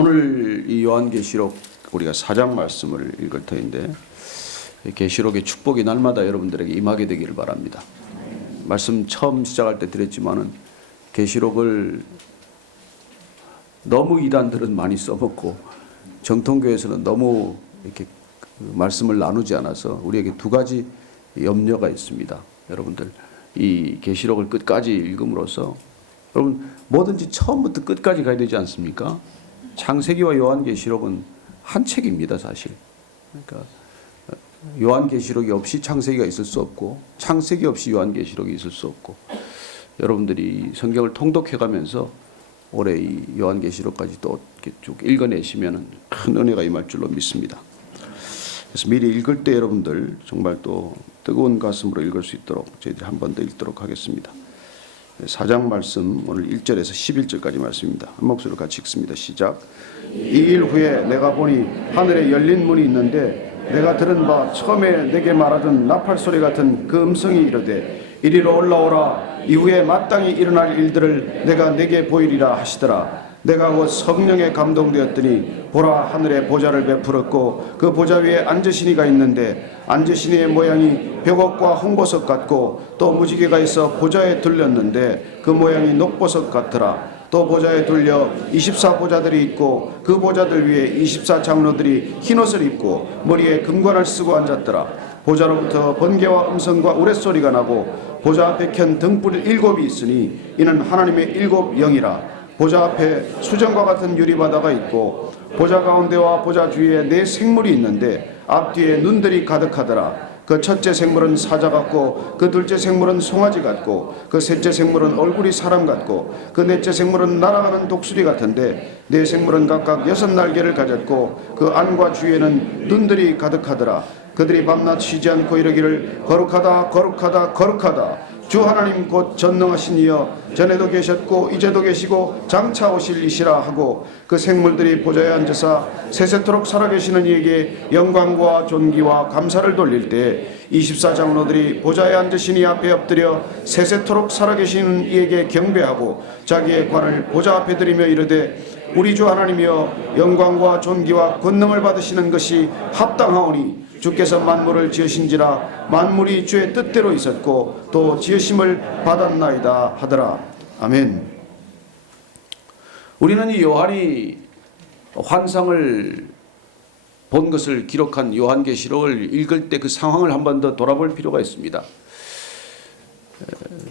오늘 이 요한계시록 우리가 4장 말씀을 읽을 터인데 계시록의 축복이 날마다 여러분들에게 임하게 되기를 바랍니다. 말씀 처음 시작할 때 드렸지만은 계시록을 너무 이단들은 많이 써먹고 정통교회에서는 너무 이렇게 말씀을 나누지 않아서 우리에게 두 가지 염려가 있습니다. 여러분들 이 계시록을 끝까지 읽음으로써 여러분 뭐든지 처음부터 끝까지 가야 되지 않습니까? 창세기와 요한계시록은 한 책입니다, 사실. 그러니까 요한계시록이 없이 창세기가 있을 수 없고 창세기 없이 요한계시록이 있을 수 없고 여러분들이 성경을 통독해가면서 올해 이 요한계시록까지 또 이렇게 쭉 읽어내시면 큰 은혜가 임할 줄로 믿습니다. 그래서 미리 읽을 때 여러분들 정말 또 뜨거운 가슴으로 읽을 수 있도록 저희들이 한 번 더 읽도록 하겠습니다. 4장 말씀 오늘 1절에서 11절까지 말씀입니다. 한 목소리로 같이 읽습니다. 시작. 이 일 후에 내가 보니 하늘에 열린 문이 있는데 내가 들은 바 처음에 내게 말하던 나팔 소리 같은 그 음성이 이르되 이리로 올라오라. 이후에 마땅히 일어날 일들을 내가 내게 보이리라 하시더라. 내가 곧 성령에 감동되었더니 보라, 하늘에 보좌를 베풀었고 그 보좌 위에 앉으신 이가 있는데 앉으신 이의 모양이 벽옥과 홍보석 같고 또 무지개가 있어 보좌에 둘렸는데 그 모양이 녹보석 같더라. 또 보좌에 둘려 24보좌들이 있고 그 보좌들 위에 24장로들이 흰옷을 입고 머리에 금관을 쓰고 앉았더라. 보좌로부터 번개와 음성과 우레소리가 나고 보좌 앞에 켠 등불 7이 있으니 이는 하나님의 7 영이라. 보좌 앞에 수정과 같은 유리바다가 있고 보좌 가운데와 보좌 주위에 4 생물이 있는데 앞뒤에 눈들이 가득하더라. 그 첫째 생물은 사자 같고 그 둘째 생물은 송아지 같고 그 셋째 생물은 얼굴이 사람 같고 그 넷째 생물은 날아가는 독수리 같은데 4 생물은 각각 6 날개를 가졌고 그 안과 주위에는 눈들이 가득하더라. 그들이 밤낮 쉬지 않고 이르기를 거룩하다 거룩하다 거룩하다 주 하나님 곧 전능하신 이여 전에도 계셨고 이제도 계시고 장차 오실 이시라 하고 그 생물들이 보좌에 앉으사 세세토록 살아계시는 이에게 영광과 존귀와 감사를 돌릴 때 24장로들이 보좌에 앉으신 이 앞에 엎드려 세세토록 살아계시는 이에게 경배하고 자기의 관을 보좌 앞에 드리며 이르되 우리 주 하나님이여 영광과 존귀와 권능을 받으시는 것이 합당하오니 주께서 만물을 지으신지라 만물이 주의 뜻대로 있었고 또 지으심을 받았나이다 하더라. 아멘. 우리는 이 요한이 환상을 본 것을 기록한 요한계시록을 읽을 때 그 상황을 한 번 더 돌아볼 필요가 있습니다.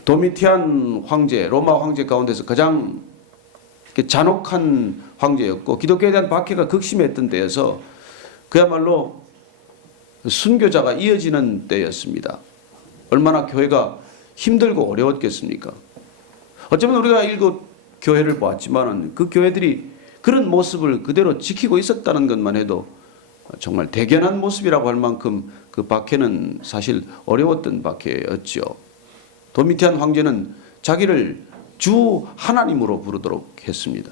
도미티안 황제, 로마 황제 가운데서 가장 잔혹한 황제였고 기독교에 대한 박해가 극심했던 때여서 그야말로 순교자가 이어지는 때였습니다. 얼마나 교회가 힘들고 어려웠겠습니까? 어쩌면 우리가 일곱 교회를 보았지만 그 교회들이 그런 모습을 그대로 지키고 있었다는 것만 해도 정말 대견한 모습이라고 할 만큼 그 박해는 사실 어려웠던 박해였죠. 도미티안 황제는 자기를 주 하나님으로 부르도록 했습니다.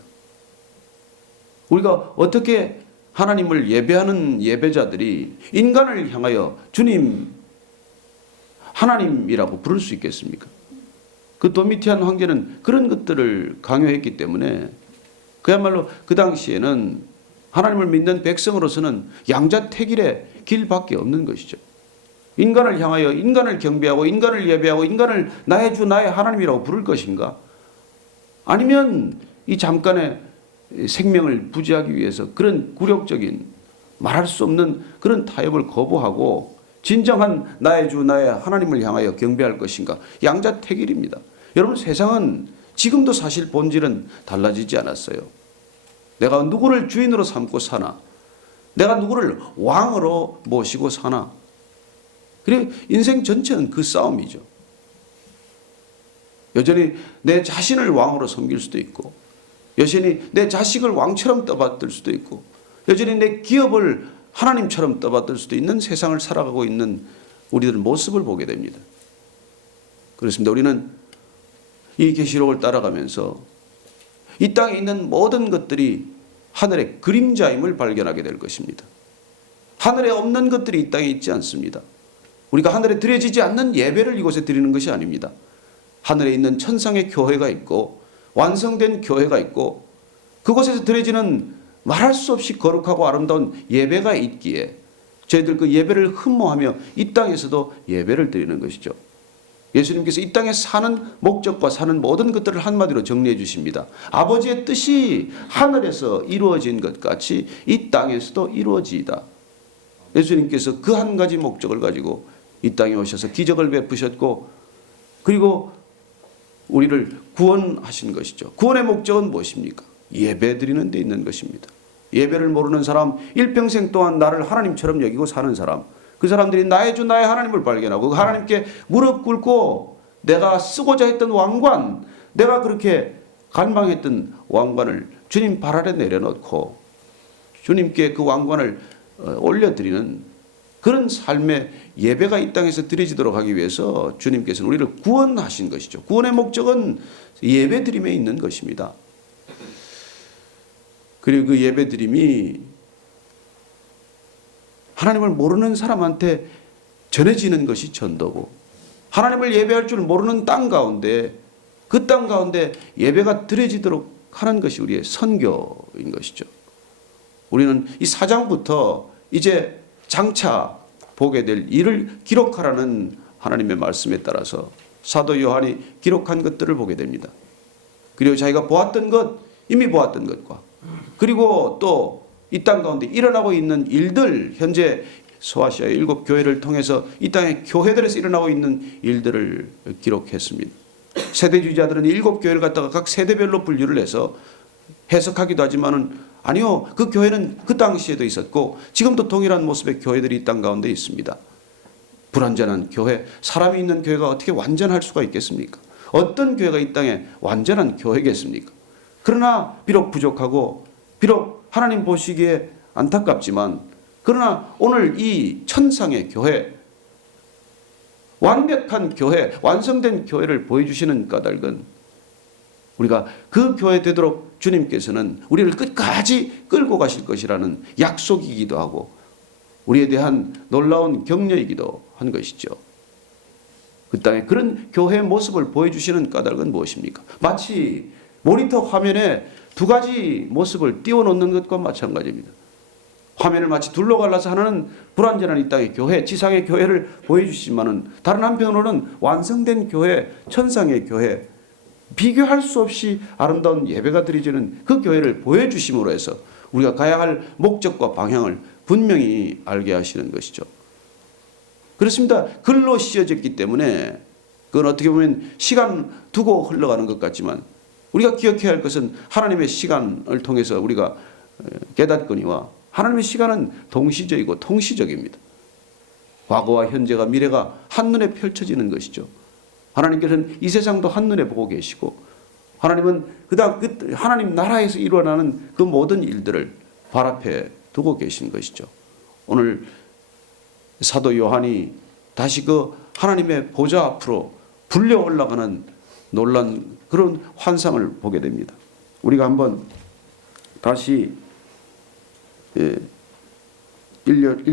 우리가 어떻게 하나님을 예배하는 예배자들이 인간을 향하여 주님, 하나님이라고 부를 수 있겠습니까? 그 도미티안 황제는 그런 것들을 강요했기 때문에 그야말로 그 당시에는 하나님을 믿는 백성으로서는 양자택일의 길밖에 없는 것이죠. 인간을 향하여 인간을 경배하고 인간을 예배하고 인간을 나의 주 나의 하나님이라고 부를 것인가? 아니면 이 잠깐의 생명을 부지하기 위해서 그런 굴욕적인 말할 수 없는 그런 타협을 거부하고 진정한 나의 주 나의 하나님을 향하여 경배할 것인가? 양자택일입니다. 여러분 세상은 지금도 사실 본질은 달라지지 않았어요. 내가 누구를 주인으로 삼고 사나? 내가 누구를 왕으로 모시고 사나? 그리고 인생 전체는 그 싸움이죠. 여전히 내 자신을 왕으로 섬길 수도 있고 여전히 내 자식을 왕처럼 떠받들 수도 있고 여전히 내 기업을 하나님처럼 떠받들 수도 있는 세상을 살아가고 있는 우리들 모습을 보게 됩니다. 그렇습니다. 우리는 이 계시록을 따라가면서 이 땅에 있는 모든 것들이 하늘의 그림자임을 발견하게 될 것입니다. 하늘에 없는 것들이 이 땅에 있지 않습니다. 우리가 하늘에 드려지지 않는 예배를 이곳에 드리는 것이 아닙니다. 하늘에 있는 천상의 교회가 있고 완성된 교회가 있고 그곳에서 드려지는 말할 수 없이 거룩하고 아름다운 예배가 있기에 저희들 그 예배를 흠모하며 이 땅에서도 예배를 드리는 것이죠. 예수님께서 이 땅에 사는 목적과 사는 모든 것들을 한마디로 정리해 주십니다. 아버지의 뜻이 하늘에서 이루어진 것 같이 이 땅에서도 이루어지이다. 예수님께서 그 한 가지 목적을 가지고 이 땅에 오셔서 기적을 베푸셨고 그리고 우리를 구원하신 것이죠. 구원의 목적은 무엇입니까? 예배 드리는 데 있는 것입니다. 예배를 모르는 사람, 일평생 동안 나를 하나님처럼 여기고 사는 사람, 그 사람들이 나의 주 나의 하나님을 발견하고 그 하나님께 무릎 꿇고 내가 쓰고자 했던 왕관, 내가 그렇게 갈망했던 왕관을 주님 발 아래 내려놓고 주님께 그 왕관을 올려드리는 그런 삶의 예배가 이 땅에서 드려지도록 하기 위해서 주님께서는 우리를 구원하신 것이죠. 구원의 목적은 예배드림에 있는 것입니다. 그리고 그 예배드림이 하나님을 모르는 사람한테 전해지는 것이 전도고 하나님을 예배할 줄 모르는 땅 가운데 그 땅 가운데 예배가 드려지도록 하는 것이 우리의 선교인 것이죠. 우리는 이 4장부터 이제 장차 보게 될 일을 기록하라는 하나님의 말씀에 따라서 사도 요한이 기록한 것들을 보게 됩니다. 그리고 자기가 보았던 것, 이미 보았던 것과 그리고 또 이 땅 가운데 일어나고 있는 일들, 현재 소아시아의 7 교회를 통해서 이 땅의 교회들에서 일어나고 있는 일들을 기록했습니다. 세대주의자들은 7 교회를 갖다가 각 세대별로 분류를 해서 해석하기도 하지만은 아니요, 그 교회는 그 당시에도 있었고 지금도 동일한 모습의 교회들이 이 땅 가운데 있습니다. 불완전한 교회, 사람이 있는 교회가 어떻게 완전할 수가 있겠습니까? 어떤 교회가 이 땅에 완전한 교회겠습니까? 그러나 비록 부족하고 비록 하나님 보시기에 안타깝지만 그러나 오늘 이 천상의 교회, 완벽한 교회, 완성된 교회를 보여주시는 까닭은 우리가 그 교회 되도록 주님께서는 우리를 끝까지 끌고 가실 것이라는 약속이기도 하고 우리에 대한 놀라운 격려이기도 한 것이죠. 그 땅에 그런 교회의 모습을 보여주시는 까닭은 무엇입니까? 마치 모니터 화면에 2가지 모습을 띄워놓는 것과 마찬가지입니다. 화면을 마치 둘로 갈라서 하나는 불완전한 이 땅의 교회, 지상의 교회를 보여주시지만은 다른 한편으로는 완성된 교회, 천상의 교회, 비교할 수 없이 아름다운 예배가 드려지는 그 교회를 보여주심으로 해서 우리가 가야 할 목적과 방향을 분명히 알게 하시는 것이죠. 그렇습니다. 글로 씌어졌기 때문에 그건 어떻게 보면 시간 두고 흘러가는 것 같지만 우리가 기억해야 할 것은 하나님의 시간을 통해서 우리가 깨닫거니와 하나님의 시간은 동시적이고 통시적입니다. 과거와 현재가 미래가 한눈에 펼쳐지는 것이죠. 하나님께서는 이 세상도 한눈에 보고 계시고 하나님은 하나님 나라에서 일어나는 그 모든 일들을 발 앞에 두고 계신 것이죠. 오늘 사도 요한이 다시 그 하나님의 보좌 앞으로 불려 올라가는 놀란 그런 환상을 보게 됩니다. 우리가 한번 다시 1절,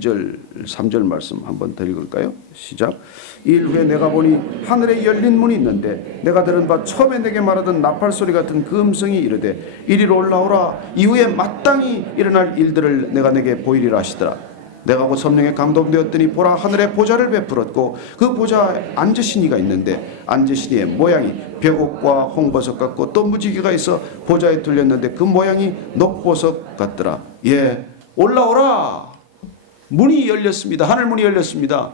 2절, 3절 말씀 한번 더 읽을까요? 시작. 일 후에 내가 보니 하늘에 열린 문이 있는데 내가 들은 바 처음에 내게 말하던 나팔 소리 같은 그 음성이 이르되 이리로 올라오라. 이후에 마땅히 일어날 일들을 내가 내게 보이리라 하시더라. 내가 곧 성령에 감동되었더니 보라 하늘에 보좌를 베풀었고 그 보좌에 앉으신 이가 있는데 앉으신 이의 모양이 벽옥과 홍보석 같고 또 무지개가 있어 보좌에 둘렸는데 그 모양이 녹보석 같더라. 예, 올라오라. 문이 열렸습니다. 하늘 문이 열렸습니다.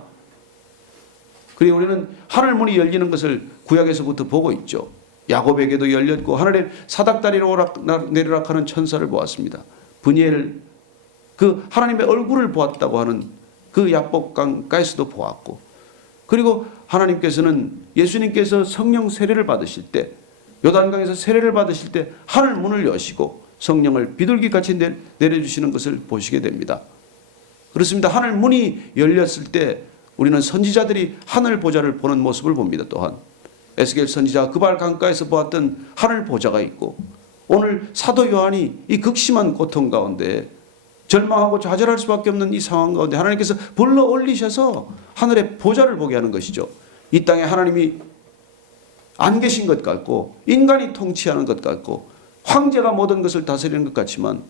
그리고 우리는 하늘 문이 열리는 것을 구약에서부터 보고 있죠. 야곱에게도 열렸고 하늘에 사닥다리로 내리락하는 천사를 보았습니다. 브니엘 그 하나님의 얼굴을 보았다고 하는 그 야복강가에서도 보았고 그리고 하나님께서는 예수님께서 성령 세례를 받으실 때 요단강에서 세례를 받으실 때 하늘 문을 여시고 성령을 비둘기같이 내려주시는 것을 보시게 됩니다. 그렇습니다. 하늘 문이 열렸을 때 우리는 선지자들이 하늘 보좌를 보는 모습을 봅니다. 또한 에스겔 선지자 그발 강가에서 보았던 하늘 보좌가 있고 오늘 사도 요한이 이 극심한 고통 가운데 절망하고 좌절할 수밖에 없는 이 상황 가운데 하나님께서 불러 올리셔서 하늘의 보좌를 보게 하는 것이죠. 이 땅에 하나님이 안 계신 것 같고 인간이 통치하는 것 같고 황제가 모든 것을 다스리는 것 같지만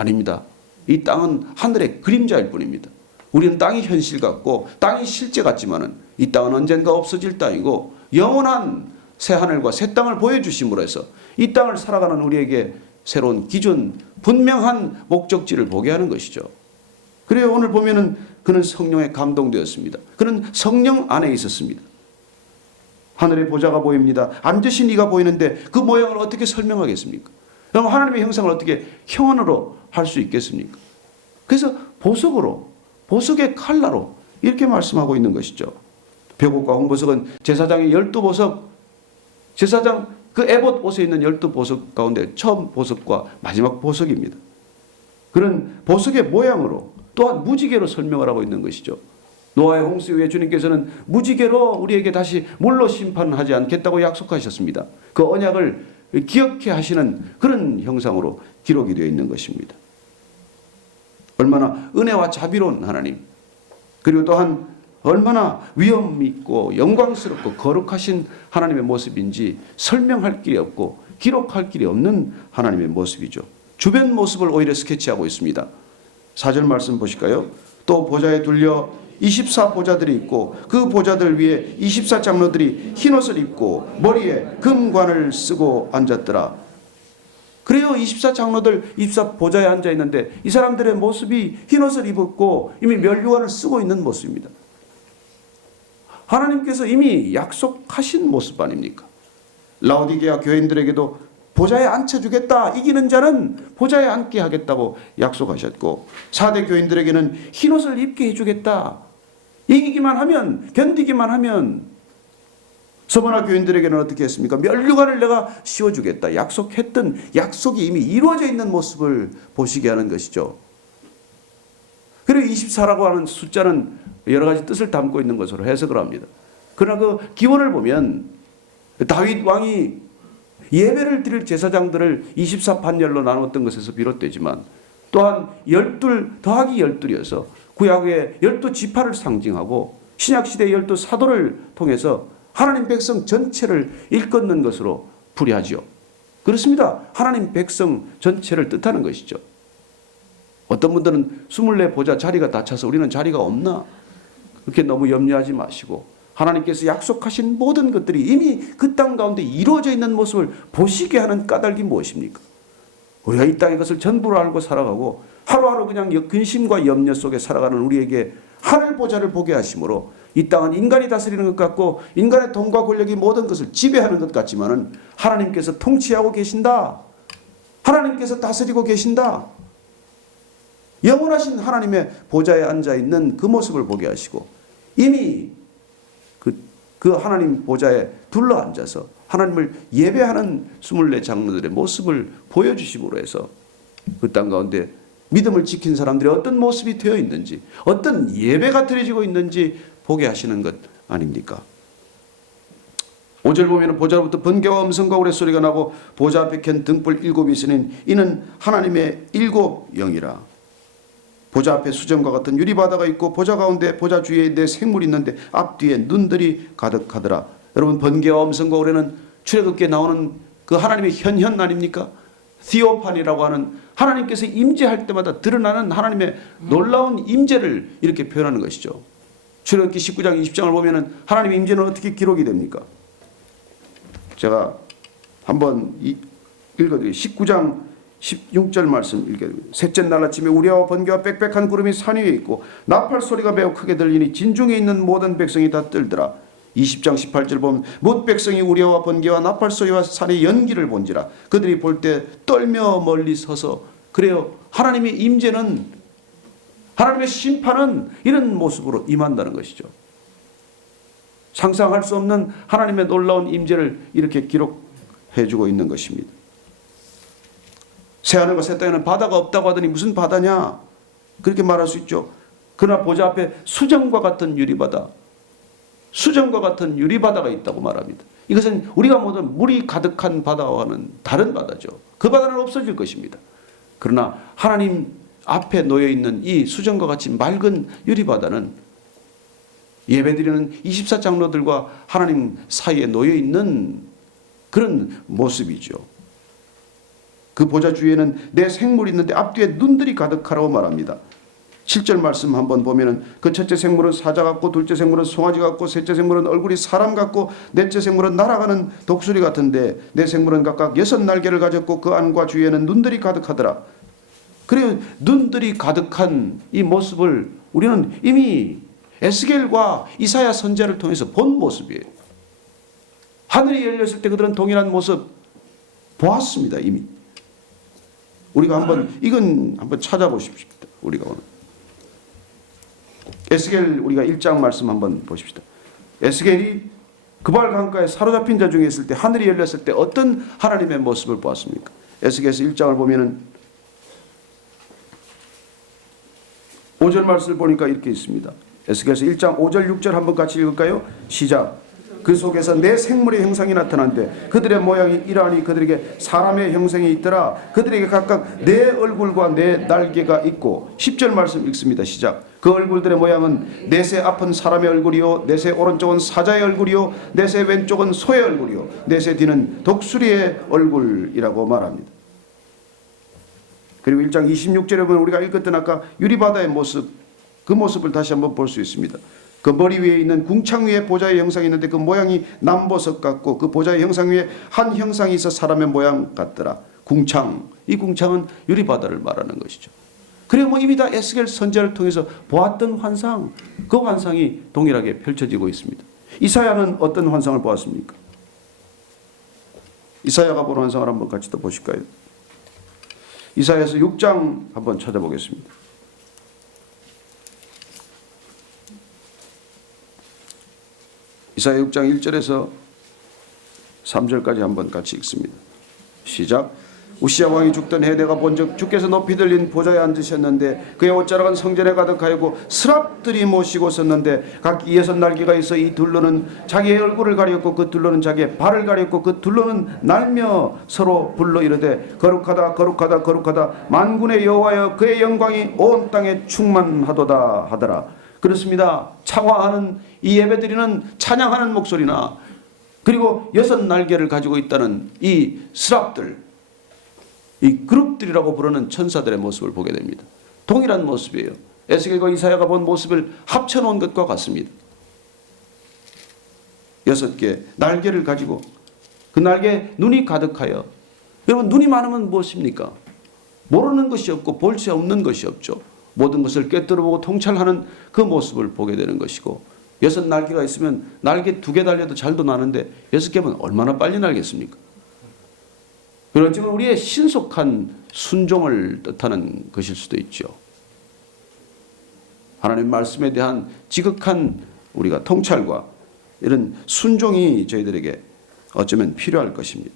아닙니다. 이 땅은 하늘의 그림자일 뿐입니다. 우리는 땅이 현실 같고 땅이 실제 같지만은 이 땅은 언젠가 없어질 땅이고 영원한 새 하늘과 새 땅을 보여주심으로 해서 이 땅을 살아가는 우리에게 새로운 기준, 분명한 목적지를 보게 하는 것이죠. 그래요. 오늘 보면은 그는 성령에 감동되었습니다. 그는 성령 안에 있었습니다. 하늘의 보좌가 보입니다. 앉으신 이가 보이는데 그 모양을 어떻게 설명하겠습니까? 그럼 하나님의 형상을 어떻게 형언으로 할 수 있겠습니까? 그래서 보석의 칼라로 이렇게 말씀하고 있는 것이죠. 벽옥과 홍보석은 제사장의 12보석, 제사장 그 에봇 옷에 있는 12보석 가운데 처음 보석과 마지막 보석입니다. 그런 보석의 모양으로 또한 무지개로 설명을 하고 있는 것이죠. 노아의 홍수 이후에 주님께서는 무지개로 우리에게 다시 물로 심판하지 않겠다고 약속하셨습니다. 그 언약을 기억해 하시는 그런 형상으로 기록이 되어 있는 것입니다. 얼마나 은혜와 자비로운 하나님, 그리고 또한 얼마나 위엄 있고 영광스럽고 거룩하신 하나님의 모습인지 설명할 길이 없고 기록할 길이 없는 하나님의 모습이죠. 주변 모습을 오히려 스케치하고 있습니다. 4절 말씀 보실까요? 또 보좌에 둘려 24보좌들이 있고 그 보좌들 위에 24장로들이 흰옷을 입고 머리에 금관을 쓰고 앉았더라. 그래요. 24장로들 24보좌에 앉아 있는데 이 사람들의 모습이 흰옷을 입었고 이미 면류관을 쓰고 있는 모습입니다. 하나님께서 이미 약속하신 모습 아닙니까? 라오디게아 교인들에게도 보좌에 앉혀주겠다. 이기는 자는 보좌에 앉게 하겠다고 약속하셨고 4대 교인들에게는 흰옷을 입게 해주겠다. 이기기만 하면, 견디기만 하면. 서머나 교인들에게는 어떻게 했습니까? 면류관을 내가 씌워주겠다. 약속했던 약속이 이미 이루어져 있는 모습을 보시게 하는 것이죠. 그리고 24라고 하는 숫자는 여러 가지 뜻을 담고 있는 것으로 해석을 합니다. 그러나 그 기원을 보면 다윗 왕이 예배를 드릴 제사장들을 24판열로 나눴던 것에서 비롯되지만 또한 12 더하기 12이어서 구약의 12지파를 상징하고 신약시대의 12사도를 통해서 하나님 백성 전체를 일컫는 것으로 풀이하죠. 그렇습니다. 하나님 백성 전체를 뜻하는 것이죠. 어떤 분들은 24보좌 자리가 다 차서 우리는 자리가 없나? 그렇게 너무 염려하지 마시고 하나님께서 약속하신 모든 것들이 이미 그 땅 가운데 이루어져 있는 모습을 보시게 하는 까닭이 무엇입니까? 우리가 이 땅의 것을 전부로 알고 살아가고 하루하루 그냥 근심과 염려 속에 살아가는 우리에게 하늘 보좌를 보게 하심으로 이 땅은 인간이 다스리는 것 같고 인간의 돈과 권력이 모든 것을 지배하는 것 같지만은 하나님께서 통치하고 계신다. 하나님께서 다스리고 계신다. 영원하신 하나님의 보좌에 앉아 있는 그 모습을 보게 하시고 이미 그 하나님 보좌에 둘러 앉아서 하나님을 예배하는 24장로들의 모습을 보여주심으로 해서 그 땅 가운데 믿음을 지킨 사람들이 어떤 모습이 되어 있는지, 어떤 예배가 드려지고 있는지 보게 하시는 것 아닙니까? 5절 보면 보좌로부터 번개와 음성과 우레소리가 나고 보좌 앞에 켠 등불 7이 있으니 이는 하나님의 7 영이라. 보좌 앞에 수정과 같은 유리바다가 있고 보좌 가운데 보좌 주위에 네 생물이 있는데 앞뒤에 눈들이 가득하더라. 여러분 번개와 음성과 우레는 출애굽기에 나오는 그 하나님의 현현 아닙니까? 디오판이라고 하는 하나님께서 임재할 때마다 드러나는 하나님의 놀라운 임재를 이렇게 표현하는 것이죠. 출애굽기 19장 20장을 보면은 하나님의 임재는 어떻게 기록이 됩니까? 제가 한번 읽어드릴게요. 19장 16절 말씀 읽어드립니다. 셋째 날 아침에 우리와 번개와 빽빽한 구름이 산 위에 있고 나팔 소리가 매우 크게 들리니 진중에 있는 모든 백성이 다 떨더라. 20장 18절 보면 뭇 백성이 우리와 번개와 나팔 소리와 산의 연기를 본지라. 그들이 볼 때 떨며 멀리 서서. 그래요. 하나님의 임재는, 하나님의 심판은 이런 모습으로 임한다는 것이죠. 상상할 수 없는 하나님의 놀라운 임재를 이렇게 기록해주고 있는 것입니다. 새하늘과 새 땅에는 바다가 없다고 하더니 무슨 바다냐? 그렇게 말할 수 있죠. 그러나 보좌 앞에 수정과 같은 유리바다, 수정과 같은 유리바다가 있다고 말합니다. 이것은 우리가 모든 물이 가득한 바다와는 다른 바다죠. 그 바다는 없어질 것입니다. 그러나 하나님 앞에 놓여있는 이 수정과 같이 맑은 유리바다는 예배드리는 24장로들과 하나님 사이에 놓여있는 그런 모습이죠. 그 보좌 주위에는 내 생물이 있는데 앞뒤에 눈들이 가득하라고 말합니다. 7절 말씀 한번 보면은 그 첫째 생물은 사자 같고 둘째 생물은 송아지 같고 셋째 생물은 얼굴이 사람 같고 넷째 생물은 날아가는 독수리 같은데 네 생물은 각각 6날개를 가졌고 그 안과 주위에는 눈들이 가득하더라. 그래요. 눈들이 가득한 이 모습을 우리는 이미 에스겔과 이사야 선지자를 통해서 본 모습이에요. 하늘이 열렸을 때 그들은 동일한 모습 보았습니다. 이미. 우리가 이건 한번 찾아보십시오. 우리가 오늘 에스겔 우리가 1장 말씀 한번 보십시다. 에스겔이 그발 강가에 사로잡힌 자 중에 있을 때 하늘이 열렸을 때 어떤 하나님의 모습을 보았습니까? 에스겔서 1장을 보면은 5절 말씀을 보니까 이렇게 있습니다. 에스겔서 1장 5절 6절 한번 같이 읽을까요? 시작. 그 속에서 내 생물의 형상이 나타난데 그들의 모양이 이러하니 그들에게 사람의 형상이 있더라. 그들에게 각각 내 얼굴과 내 날개가 있고 10절 말씀 읽습니다. 시작. 그 얼굴들의 모양은 넷의 앞은 사람의 얼굴이요 넷의 오른쪽은 사자의 얼굴이요 넷의 왼쪽은 소의 얼굴이요 넷의 뒤는 독수리의 얼굴이라고 말합니다. 그리고 1장 26절에 보면 우리가 읽었던 아까 유리바다의 모습, 그 모습을 다시 한번 볼 수 있습니다. 그 머리 위에 있는 궁창 위에 보좌의 형상이 있는데 그 모양이 남보석 같고 그 보좌의 형상 위에 한 형상이 있어 사람의 모양 같더라. 궁창, 이 궁창은 유리바다를 말하는 것이죠. 그리고 이미 다 에스겔 선지자를 통해서 보았던 환상, 그 환상이 동일하게 펼쳐지고 있습니다. 이사야는 어떤 환상을 보았습니까? 이사야가 본 환상을 한번 같이 또 보실까요? 이사야서 6장 한번 찾아보겠습니다. 이사야 6장 1절에서 3절까지 한번 같이 읽습니다. 시작. 우시야 왕이 죽던 해 내가 본즉 주께서 높이 들린 보좌에 앉으셨는데 그의 옷자락은 성전에 가득하였고 스랍들이 모시고 섰는데 각기 6날개가 있어 이 둘로는 자기의 얼굴을 가렸고 그 둘로는 자기의 발을 가렸고 그 둘로는 날며 서로 불러 이르되 거룩하다 거룩하다 거룩하다 만군의 여호와여 그의 영광이 온 땅에 충만하도다 하더라. 그렇습니다. 창화하는 이 예배드리는 찬양하는 목소리나 그리고 6날개를 가지고 있다는 이 스랍들, 이 그룹들이라고 부르는 천사들의 모습을 보게 됩니다. 동일한 모습이에요. 에스겔과 이사야가 본 모습을 합쳐놓은 것과 같습니다. 6개 날개를 가지고 그 날개에 눈이 가득하여, 여러분 눈이 많으면 무엇입니까? 모르는 것이 없고 볼 수 없는 것이 없죠. 모든 것을 꿰뚫어보고 통찰하는 그 모습을 보게 되는 것이고 6날개가 있으면 날개 2개 달려도 잘도 나는데 6개면 얼마나 빨리 날겠습니까? 그렇지만 우리의 신속한 순종을 뜻하는 것일 수도 있죠. 하나님 말씀에 대한 지극한 우리가 통찰과 이런 순종이 저희들에게 어쩌면 필요할 것입니다.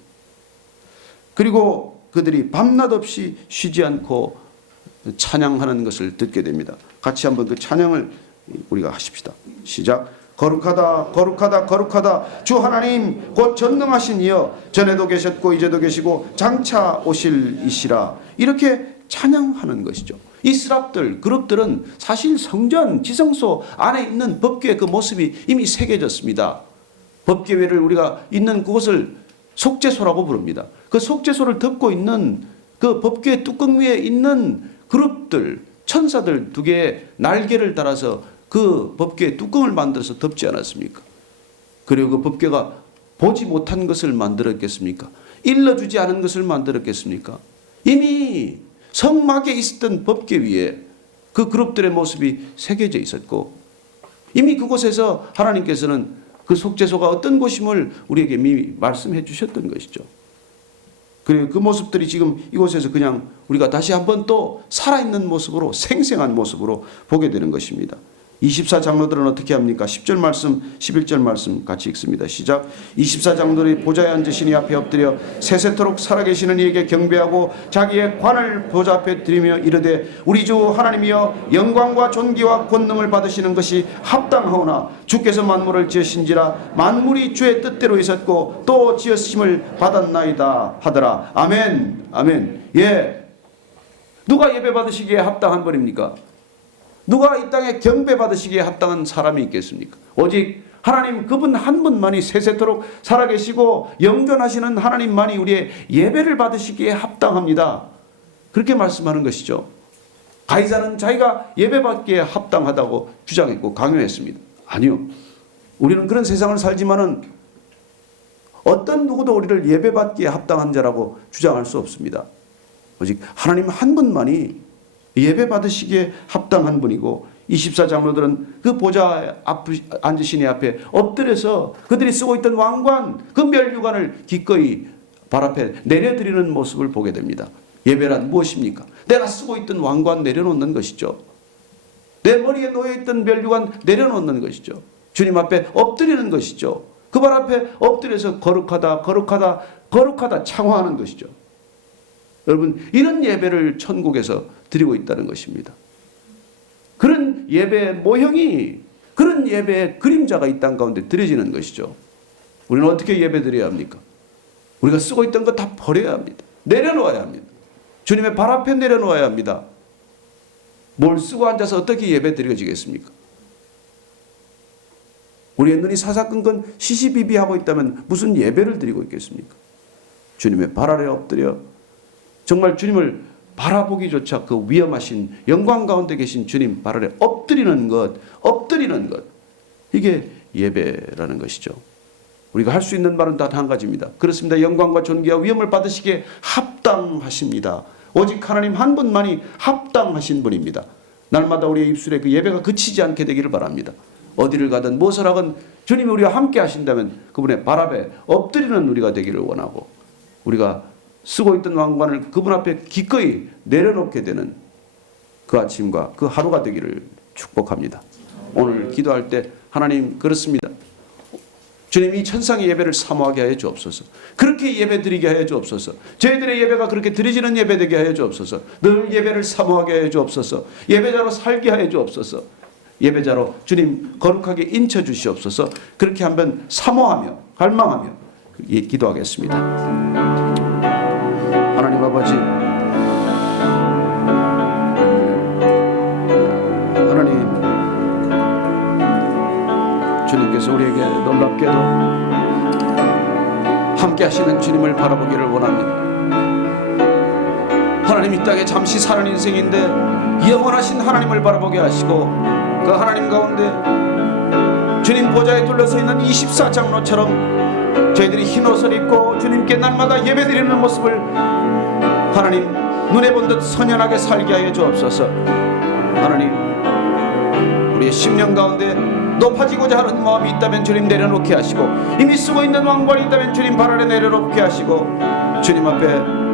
그리고 그들이 밤낮 없이 쉬지 않고 찬양하는 것을 듣게 됩니다. 같이 한번 그 찬양을 우리가 하십시다. 시작. 거룩하다 거룩하다 거룩하다 주 하나님 곧 전능하신 이여 전에도 계셨고 이제도 계시고 장차 오실 이시라. 이렇게 찬양하는 것이죠. 이 스랍들 그룹들은 사실 성전 지성소 안에 있는 법궤의 그 모습이 이미 새겨졌습니다. 법궤를 우리가 있는 그곳을 속죄소라고 부릅니다. 그 속죄소를 덮고 있는 그 법궤 뚜껑 위에 있는 그룹들 천사들 2개의 날개를 달아서 그 법궤의 뚜껑을 만들어서 덮지 않았습니까? 그리고 그 법궤가 보지 못한 것을 만들었겠습니까? 일러주지 않은 것을 만들었겠습니까? 이미 성막에 있었던 법궤 위에 그 그룹들의 모습이 새겨져 있었고 이미 그곳에서 하나님께서는 그 속죄소가 어떤 곳임을 우리에게 이미 말씀해 주셨던 것이죠. 그리고 그 모습들이 지금 이곳에서 그냥 우리가 다시 한번 또 살아있는 모습으로 생생한 모습으로 보게 되는 것입니다. 24장로들은 어떻게 합니까? 10절 말씀 11절 말씀 같이 읽습니다. 시작. 24장로들이 보좌에 앉으시니 앞에 엎드려 세세토록 살아계시는 이에게 경배하고 자기의 관을 보좌 앞에 드리며 이르되 우리 주 하나님이여 영광과 존귀와 권능을 받으시는 것이 합당하오나 주께서 만물을 지으신지라 만물이 주의 뜻대로 있었고 또 지으심을 받았나이다 하더라. 아멘. 아멘. 예. 누가 예배 받으시기에 합당한 분입니까? 누가 이 땅에 경배받으시기에 합당한 사람이 있겠습니까? 오직 하나님 그분 한 분만이 세세토록 살아계시고 영존하시는 하나님만이 우리의 예배를 받으시기에 합당합니다. 그렇게 말씀하는 것이죠. 가이사는 자기가 예배받기에 합당하다고 주장했고 강요했습니다. 아니요. 우리는 그런 세상을 살지만은 어떤 누구도 우리를 예배받기에 합당한 자라고 주장할 수 없습니다. 오직 하나님 한 분만이 예배받으시기에 합당한 분이고 24장로들은 그 보좌 앞에 앉으신 이 앞에 엎드려서 그들이 쓰고 있던 왕관, 그 멸류관을 기꺼이 발 앞에 내려드리는 모습을 보게 됩니다. 예배란 무엇입니까? 내가 쓰고 있던 왕관 내려놓는 것이죠. 내 머리에 놓여있던 멸류관 내려놓는 것이죠. 주님 앞에 엎드리는 것이죠. 그 발 앞에 엎드려서 거룩하다 거룩하다 거룩하다 창화하는 것이죠. 여러분, 이런 예배를 천국에서 드리고 있다는 것입니다. 그런 예배의 모형이, 그런 예배의 그림자가 이 땅 가운데 드려지는 것이죠. 우리는 어떻게 예배 드려야 합니까? 우리가 쓰고 있던 거 다 버려야 합니다. 내려놓아야 합니다. 주님의 발 앞에 내려놓아야 합니다. 뭘 쓰고 앉아서 어떻게 예배 드려지겠습니까? 우리의 눈이 사사건건 시시비비하고 있다면 무슨 예배를 드리고 있겠습니까? 주님의 발 아래 엎드려 정말 주님을 바라보기조차 그 위험하신 영광 가운데 계신 주님 발 아래 엎드리는 것, 이게 예배라는 것이죠. 우리가 할 수 있는 말은 단 한 가지입니다. 그렇습니다. 영광과 존귀와 위엄을 받으시기에 합당하십니다. 오직 하나님 한 분만이 합당하신 분입니다. 날마다 우리의 입술에 그 예배가 그치지 않게 되기를 바랍니다. 어디를 가든 무엇을 하건 주님이 우리와 함께 하신다면 그분의 발 앞에 엎드리는 우리가 되기를 원하고, 우리가 쓰고 있던 왕관을 그분 앞에 기꺼이 내려놓게 되는 그 아침과 그 하루가 되기를 축복합니다. 오늘 기도할 때 하나님, 그렇습니다. 주님이 천상의 예배를 사모하게 하여 주옵소서. 그렇게 예배 드리게 하여 주옵소서. 저희들의 예배가 그렇게 드려지는 예배 되게 하여 주옵소서. 늘 예배를 사모하게 하여 주옵소서. 예배자로 살게 하여 주옵소서. 예배자로 주님 거룩하게 인쳐 주시옵소서. 그렇게 한번 사모하며 갈망하며 기도하겠습니다. 하나님 아버지, 하나님, 주님께서 우리에게 놀랍게도 함께 하시는 주님을 바라보기를 원합니다. 하나님, 이 땅에 잠시 사는 인생인데 영원하신 하나님을 바라보게 하시고, 그 하나님 가운데 주님 보좌에 둘러서 있는 24장로처럼 저희들이 흰옷을 입고 주님께 날마다 예배드리는 모습을 하나님 눈에 본 듯 선연하게 살게 하여 주옵소서. 하나님, 우리의 심령 가운데 높아지고자 하는 마음이 있다면 주님 내려놓게 하시고, 이미 쓰고 있는 왕관이 있다면 주님 발 아래 내려놓게 하시고, 주님 앞에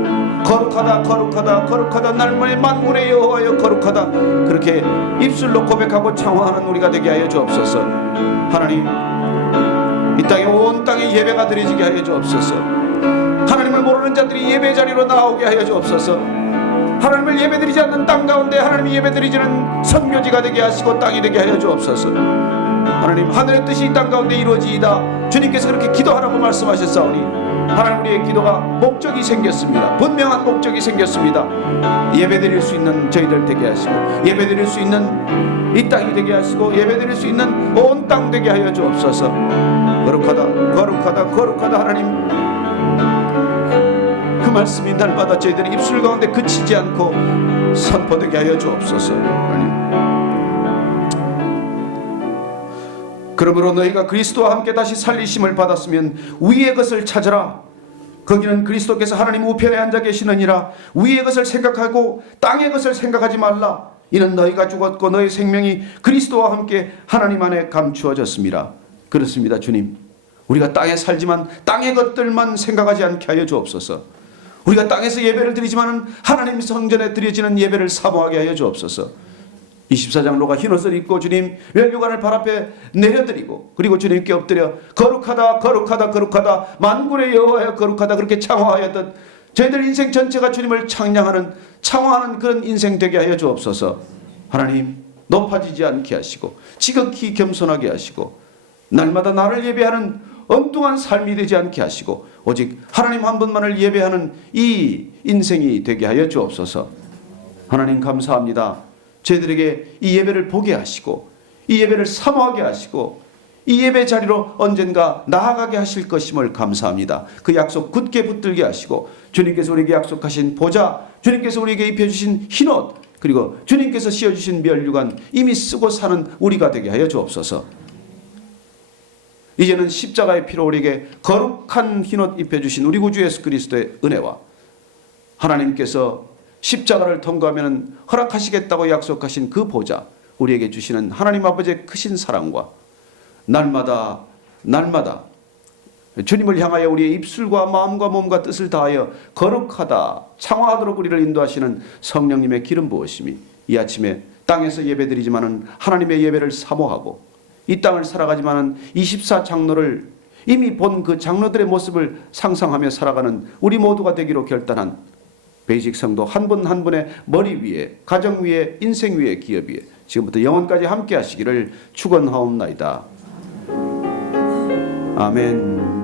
거룩하다 거룩하다 거룩하다 날만의 만군의 여호와여 거룩하다, 그렇게 입술로 고백하고 창화하는 우리가 되게 하여 주옵소서. 하나님, 이 땅에 온 땅에 예배가 드려지게 하여 주옵소서. 하나님을 모르는 자들이 예배 자리로 나오게 하여 주옵소서. 하나님을 예배드리지 않는 땅 가운데 하나님이 예배드리지는 선교지가 되게 하시고 땅이 되게 하여 주옵소서. 하나님, 하늘의 뜻이 이 땅 가운데 이루어지이다. 주님께서 그렇게 기도하라고 말씀하셨사오니 하나님, 우리의 기도가 목적이 생겼습니다. 분명한 목적이 생겼습니다. 예배드릴 수 있는 저희들 되게 하시고, 예배드릴 수 있는 이 땅이 되게 하시고, 예배드릴 수 있는 온 땅 되게 하여 주옵소서. 거룩하다 거룩하다 거룩하다. 하나님, 그 말씀이 날마다 저희들의 입술 가운데 그치지 않고 선포되게 하여 주옵소서. 하나님, 그러므로 너희가 그리스도와 함께 다시 살리심을 받았으면 위의 것을 찾으라. 거기는 그리스도께서 하나님 우편에 앉아 계시느니라. 위의 것을 생각하고 땅의 것을 생각하지 말라. 이는 너희가 죽었고 너희 생명이 그리스도와 함께 하나님 안에 감추어졌습니다. 그렇습니다. 주님, 우리가 땅에 살지만 땅의 것들만 생각하지 않게 하여 주옵소서. 우리가 땅에서 예배를 드리지만 하나님 성전에 드려지는 예배를 사모하게 하여 주옵소서. 24장로가 흰옷을 입고 주님 멸류관을 발 앞에 내려드리고, 그리고 주님께 엎드려 거룩하다 거룩하다 거룩하다 만군의 여호와여 거룩하다 그렇게 창화하였던 저희들 인생 전체가 주님을 창화하는 그런 인생 되게 하여 주옵소서. 하나님, 높아지지 않게 하시고 지극히 겸손하게 하시고 날마다 나를 예배하는 엉뚱한 삶이 되지 않게 하시고 오직 하나님 한 분만을 예배하는 이 인생이 되게 하여 주옵소서. 하나님, 감사합니다. 저희들에게 이 예배를 보게 하시고 이 예배를 사모하게 하시고 이 예배 자리로 언젠가 나아가게 하실 것임을 감사합니다. 그 약속 굳게 붙들게 하시고 주님께서 우리에게 약속하신 보좌, 주님께서 우리에게 입혀주신 흰옷, 그리고 주님께서 씌워주신 면류관 이미 쓰고 사는 우리가 되게 하여 주옵소서. 이제는 십자가의 피로 우리에게 거룩한 흰옷 입혀주신 우리 구주 예수 그리스도의 은혜와 하나님께서 십자가를 통과하면 허락하시겠다고 약속하신 그 보좌, 우리에게 주시는 하나님 아버지의 크신 사랑과 날마다 주님을 향하여 우리의 입술과 마음과 몸과 뜻을 다하여 거룩하다 창화하도록 우리를 인도하시는 성령님의 기름 부으심이 이 아침에 땅에서 예배드리지만은 하나님의 예배를 사모하고 이 땅을 살아가지만은 24장로를 이미 본 그 장로들의 모습을 상상하며 살아가는 우리 모두가 되기로 결단한 베이직 성도 한 분 한 분의 머리 위에, 가정 위에, 인생 위에, 기업 위에 지금부터 영원까지 함께 하시기를 축원하옵나이다. 아멘.